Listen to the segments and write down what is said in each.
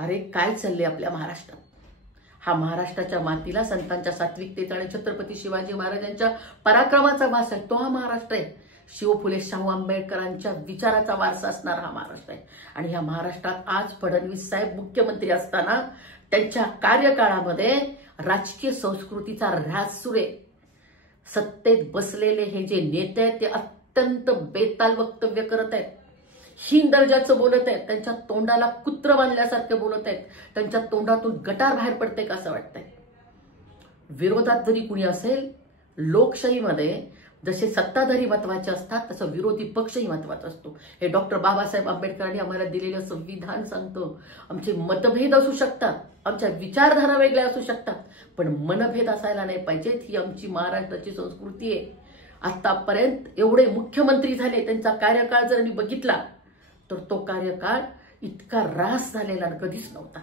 अरे काय चाललंय आपल्या महाराष्ट्रात? हा महाराष्ट्राच्या मातीला संतांच्या सात्विकतेचा आणि छत्रपती शिवाजी महाराजांच्या पराक्रमाचा वास आहे तो हा महाराष्ट्र आहे। शिव फुले शाहू आंबेडकरांच्या विचाराचा वारसा असणारा हा महाराष्ट्र आहे। आणि ह्या महाराष्ट्रात आज फडणवीस साहेब मुख्यमंत्री असताना त्यांच्या कार्यकाळामध्ये राजकीय संस्कृतीचा ऱ्हास सुरू आहे। सत्तेत बसलेले हे जे नेते आहेत ते अत्यंत बेताल वक्तव्य करत आहेत, हीन दर्जाचं बोलत आहेत, त्यांच्या तोंडाला कुत्र बांधल्यासारखे बोलत आहेत, त्यांच्या तोंडातून गटार बाहेर पडते का असं वाटतंय। विरोधात जरी कुणी असेल, लोकशाहीमध्ये जसे सत्ताधारी महत्वाचे असतात तसं विरोधी पक्षही महत्वाचा असतो। हे डॉक्टर बाबासाहेब आंबेडकरांनी आम्हाला दिलेलं संविधान सांगतं। आमचे मतभेद असू शकतात, आमच्या विचारधारा वेगळ्या असू शकतात, पण मनभेद असायला नाही पाहिजेत। ही आमची महाराष्ट्राची संस्कृती आहे। आतापर्यंत एवढे मुख्यमंत्री झाले, त्यांचा कार्यकाळ जर मी बघितला तर तो कार्यकाळ इतका ऱ्हास झालेला कधीच नव्हता।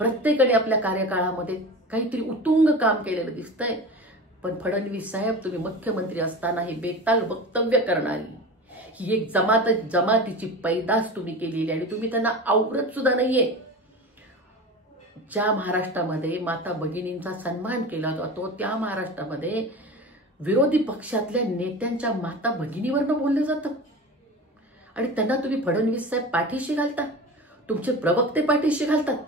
प्रत्येकाने आपल्या कार्यकाळामध्ये काहीतरी उत्तुंग काम केलेलं दिसतंय। पण फडणवीस साहेब, तुम्ही मुख्यमंत्री असताना ही बेताल वक्तव्य करणारी ही एक जमातीची पैदास तुम्ही केलेली आणि तुम्ही त्यांना आवडत सुद्धा नाहीये। ज्या महाराष्ट्रामध्ये माता भगिनींचा सन्मान केला जातो त्या महाराष्ट्रामध्ये विरोधी पक्षातल्या नेत्यांच्या माता भगिनीवरनं बोललं जातं आणि त्यांना तुम्ही फडणवीस साहेब पाठीशी घालता, तुमचे प्रवक्ते पाठीशी घालतात।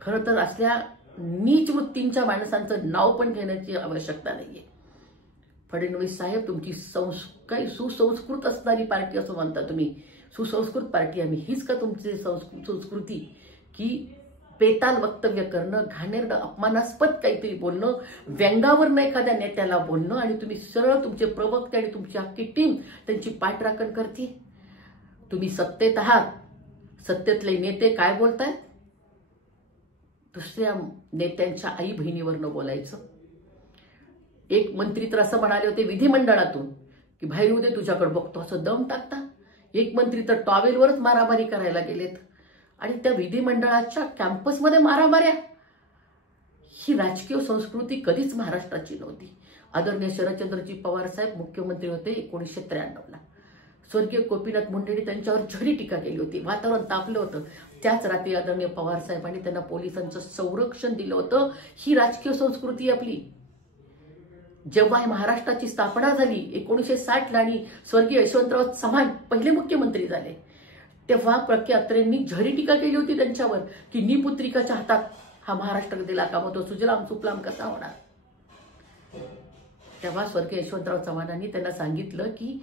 खरं तर असल्या नीच वृत्तींच्या माणसांचं नाव पण घेण्याची आवश्यकता नाहीये। फडणवीस साहेब, तुमची काही सुसंस्कृत असणारी पार्टी असं म्हणता तुम्ही, सुसंस्कृत पार्टी आम्ही, हीच का तुमची संस्कृती की बेताल वक्तव्य करणं, घाणेरडं अपमानास्पद काहीतरी बोलणं, व्यंगावरनं एखाद्या नेत्याला बोलणं आणि तुम्ही सरळ तुमचे प्रवक्ते आणि तुमची अख्खी टीम त्यांची पाठराखण करते। तुम्ही सत्तेत आहात, सत्तेतले नेते काय बोलतायत, दुसऱ्या नेत्यांच्या आई बहिणीवरनं बोलायचं। एक मंत्री तर असं म्हणाले होते विधिमंडळातून की बाहेर येऊ दे तुझ्याकडे बघतो, असं दम टाकता। एक मंत्री तर टॉवेलवरच मारामारी करायला गेलेत आणि त्या विधिमंडळाच्या कॅम्पसमध्ये मारामाऱ्या। ही राजकीय संस्कृती कधीच महाराष्ट्राची नव्हती। आदरणीय शरदचंद्रजी पवार साहेब मुख्यमंत्री होते 1993ला। स्वर्गीय गोपीनाथ मुंडेंनी त्यांच्यावर झडी टीका केली होती, वातावरण तापलं होतं। त्याच रात्री आदरणीय पवार साहेबांनी त्यांना पोलिसांचं संरक्षण दिलं होतं। ही राजकीय संस्कृती आपली। जेव्हा महाराष्ट्राची स्थापना झाली 1960ला आणि स्वर्गीय यशवंतराव चव्हाण पहिले मुख्यमंत्री झाले, तेव्हा प्रख्यात अत्रेंनी झडी टीका केली होती त्यांच्यावर की निपुत्रिकाच्या हातात हा महाराष्ट्र दिला का, मग तो सुजलाम सुफलाम कसा होणार। तेव्हा स्वर्गीय यशवंतराव चव्हाणांनी त्यांना सांगितलं की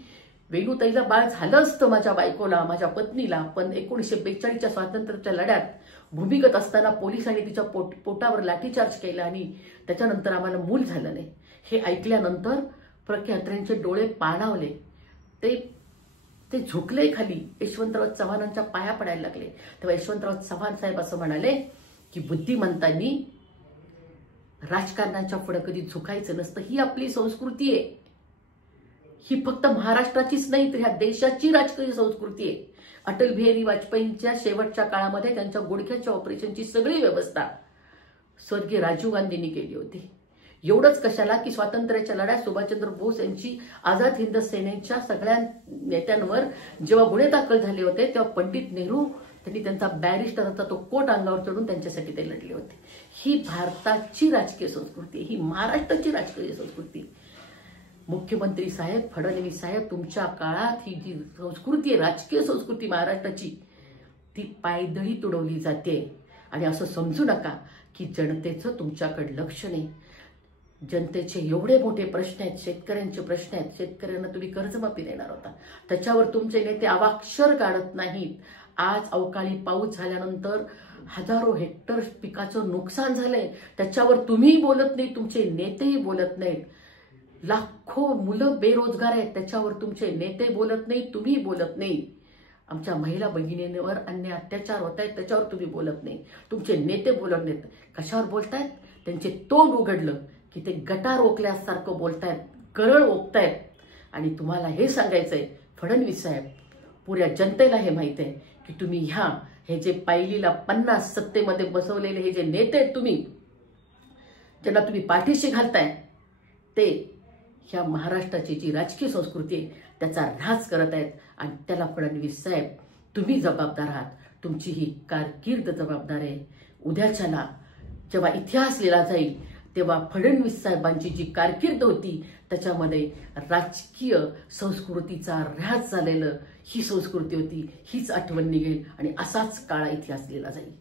वेणुताईला बाळ झालं असतं, माझ्या बायकोला, माझ्या पत्नीला, पण 1942च्या स्वातंत्र्याच्या लढ्यात भूमिगत असताना पोलिसांनी तिच्या पोटावर लाठीचार्ज केला आणि त्याच्यानंतर आम्हाला मूल झालं नाही। हे ऐकल्यानंतर प्रख्यात्र्यांचे डोळे पाणावले, ते झुकले खाली, यशवंतराव चव्हाणांच्या पाया पडायला लागले। तेव्हा यशवंतराव चव्हाण साहेब असं म्हणाले की बुद्धिमंतांनी राजकारणाच्या पुढे कधी झुकायचं नसतं। ही आपली संस्कृती आहे। ही फक्त महाराष्ट्राचीच नाही तर ह्या देशाची राजकीय संस्कृती आहे। अटल बिहारी वाजपेयींच्या शेवटच्या काळामध्ये त्यांच्या गुडघ्याच्या ऑपरेशनची सगळी व्यवस्था स्वर्गीय राजीव गांधींनी केली होती। एवढंच कशाला की स्वातंत्र्याच्या लढ्यात सुभाषचंद्र बोस यांची आझाद हिंद सेनेच्या सगळ्या नेत्यांवर जेव्हा गुन्हे दाखल झाले होते तेव्हा पंडित नेहरू त्यांनी त्यांचा बॅरिस्टरचा तो कोट अंगावर चढून त्यांच्यासाठी ते लढले होते। ही भारताची राजकीय संस्कृती, ही महाराष्ट्राची राजकीय संस्कृती। मुख्यमंत्री साहेब, फडणवीस साहेब, तुमच्या काळात ही जी संस्कृती आहे, राजकीय संस्कृती महाराष्ट्राची, ती पायदळी तुडवली जाते। आणि असं समजू नका की जनतेचं तुमच्याकडे लक्ष नाही। जनतेचे एवढे मोठे प्रश्न आहेत, शेतकऱ्यांचे प्रश्न आहेत, शेतकऱ्यांना तुम्ही कर्जमाफी देणार होता, त्याच्यावर तुमचे नेते अवाक्षर काढत नाहीत। आज अवकाळी पाऊस झाल्यानंतर हजारो हेक्टर पिकाचं नुकसान झालंय, त्याच्यावर तुम्हीही बोलत नाही, तुमचे नेतेही बोलत नाहीत। लाखो मुलं बेरोजगार आहेत, त्याच्यावर तुमचे नेते बोलत नाही, तुम्ही बोलत नाही। आमच्या महिला भगिनींवर अन्याय अत्याचार होत आहेत, त्याच्यावर तुम्ही बोलत नाही, तुमचे नेते बोलत नाहीत। कशावर बोलतायत? त्यांचे तोंड उघडलं की ते गटार ओकल्यासारखं बोलतायत, करळ ओकतायत। आणि तुम्हाला हे सांगायचंय फडणवीस साहेब, पुऱ्या जनतेला हे माहित आहे की तुम्ही हे जे पायलीला 50 सत्तेमध्ये बसवलेले हे जे नेते आहेत तुम्ही, ज्यांना तुम्ही पाठीशी घालताय, ते ह्या महाराष्ट्राची जी राजकीय संस्कृती आहे त्याचा ऱ्हास करत आहेत। आणि त्याला फडणवीस साहेब तुम्ही जबाबदार आहात। तुमची ही कारकीर्द जबाबदार आहे. उद्याच्याला जेव्हा इतिहास लिहिला जाईल तेव्हा फडणवीस साहेबांची जी कारकीर्द होती त्याच्यामध्ये राजकीय संस्कृतीचा ऱ्हास झालेलं ही संस्कृती होती, हीच आठवण निघेल आणि असाच काळा इतिहास लिहिला जाईल.